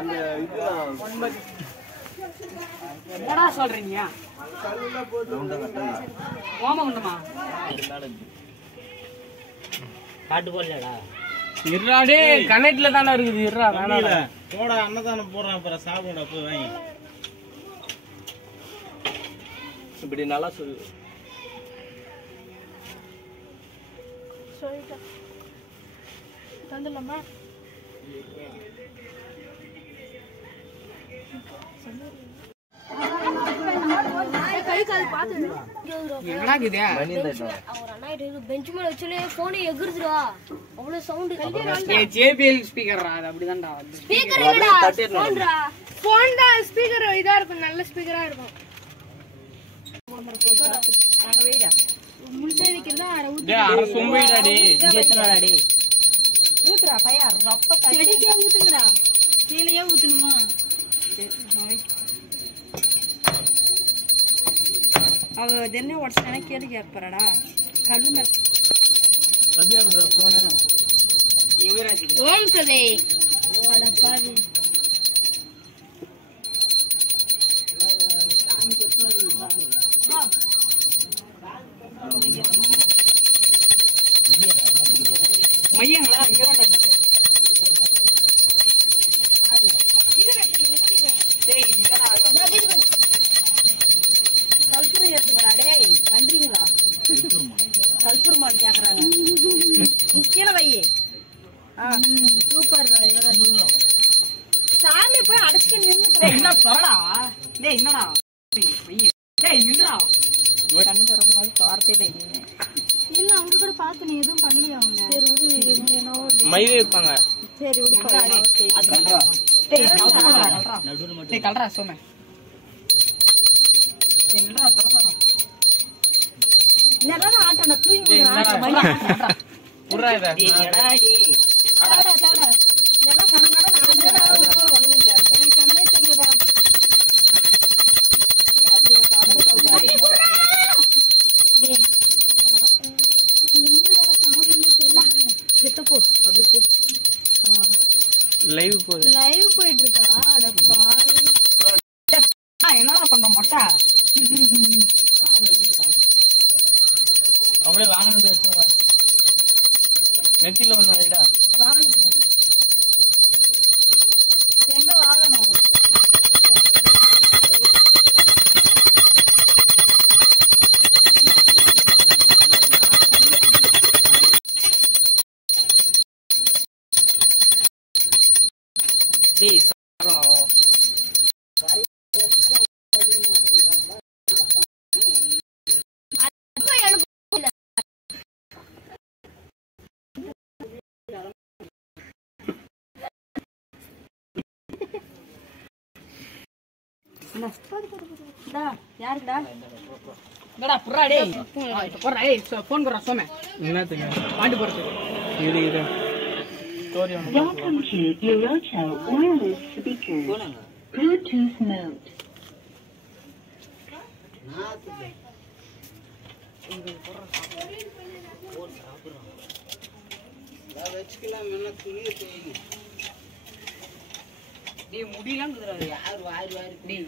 அந்த இதுதான் என்னடா சொல்றீங்க? ஓமம் உண்டுமா? காட்டு போடலடா. இருடா டேய், கனெக்ட்ல தான இருக்குது. இருடா வேணாடா. போடா அன்னதானம் போடுறான் அப்புறம் சாப்பிடுடா போய் வாங்கி. இப்படி நல்லா சொல்லு. சொல்லிட்டா தந்துடலாமா? என்னடா இது? பெஞ்ச் மேல வச்சுலே போன் எகுறுதுடா. அவ்வளவு சவுண்ட். ஏய் JBL ஸ்பீக்கர்டா, அது அப்படிதான்டா. ஸ்பீக்கர் இல்லடா, போன்டா. போன் தான் ஸ்பீக்கர் இதா இருக்கும், நல்ல ஸ்பீக்கரா இருக்கும். அங்க வெயிடா. முழுசே வைக்கிறதா அரை ஊத்து. டேய் அரை சொம்பைடா டேய். இங்க எத்தனடா டேய்? ஊத்துடா பையா, ரப்ப தண்ணி. செடிக்கே ஊத்துங்கடா. கீழயே ஊத்தணுமா? அவ என்ன உடச்சானே கேள்வி கேட்பாரடா. கல்லு மேல சதியா இருக்குடா போனே. இவராஜி. ஓம் சதே. அட பாவி. மையங்களா இங்க தான் இருக்கு. டேய் இங்கடா. கல்பூரம் ஏத்துக்கடா டேய். கண்டீங்களா? கல்பூர் மால் கேக்குறாங்க. கீழே வை. சூப்பர். சாமி போய் அடைச்சு நின்னு. டேய் என்ன சொல்லடா? டேய் என்னடா? மைய. டேய் நில்றா. கண்ணு திறக்கும் போது பார்த்தே டேய். இல்ல அங்க கூட பாத்து நீ எதுவும் பண்ணலையா அவங்க? சரி விடு. என்னோ மைவே வைப்பாங்க. சரி விடு. டேய் கல்றா. நடுவுல மட்டும். டேய் கல்றா சோமே. டேய் நில்றா தரடா. என்னடா ஆட்டன தூங்கி டேய் போறா. என்னடா? புறா இத. டேய் எடா டேய். தாடா தாடா. இதெல்லாம் கணக்கட ஆட்டடா. கண்ணே தெரியலடா. தண்ணி குடுறா. டேய். என்னடா சாமி தெரியல. கிட்ட போ. அப்படி போ. லைவ் போகுது. லைவ் போயிட்டு இருக்கா? அட பாவி. என்னடா பண்ற மொட்டை? அப்படியே வாங்கணும் வச்சா நெத்தில ஒண்ணு வைடா. வாங்கணும். எங்க வாங்கணும்? டேய் சாரா. டா யாருடா? என்னடா புறா டேய். இப்ப போறா. ஏய் ஃபோன் குறா சோமே. என்னத்துக்கு? பாண்டு போறதுக்கு. இரு ஸ்டோரி ஒன்று. Welcome to Eurotel wireless speaker. Bluetooth mode. டேய் முடியலங்குதுடா. யார் வாரி வாரி டேய்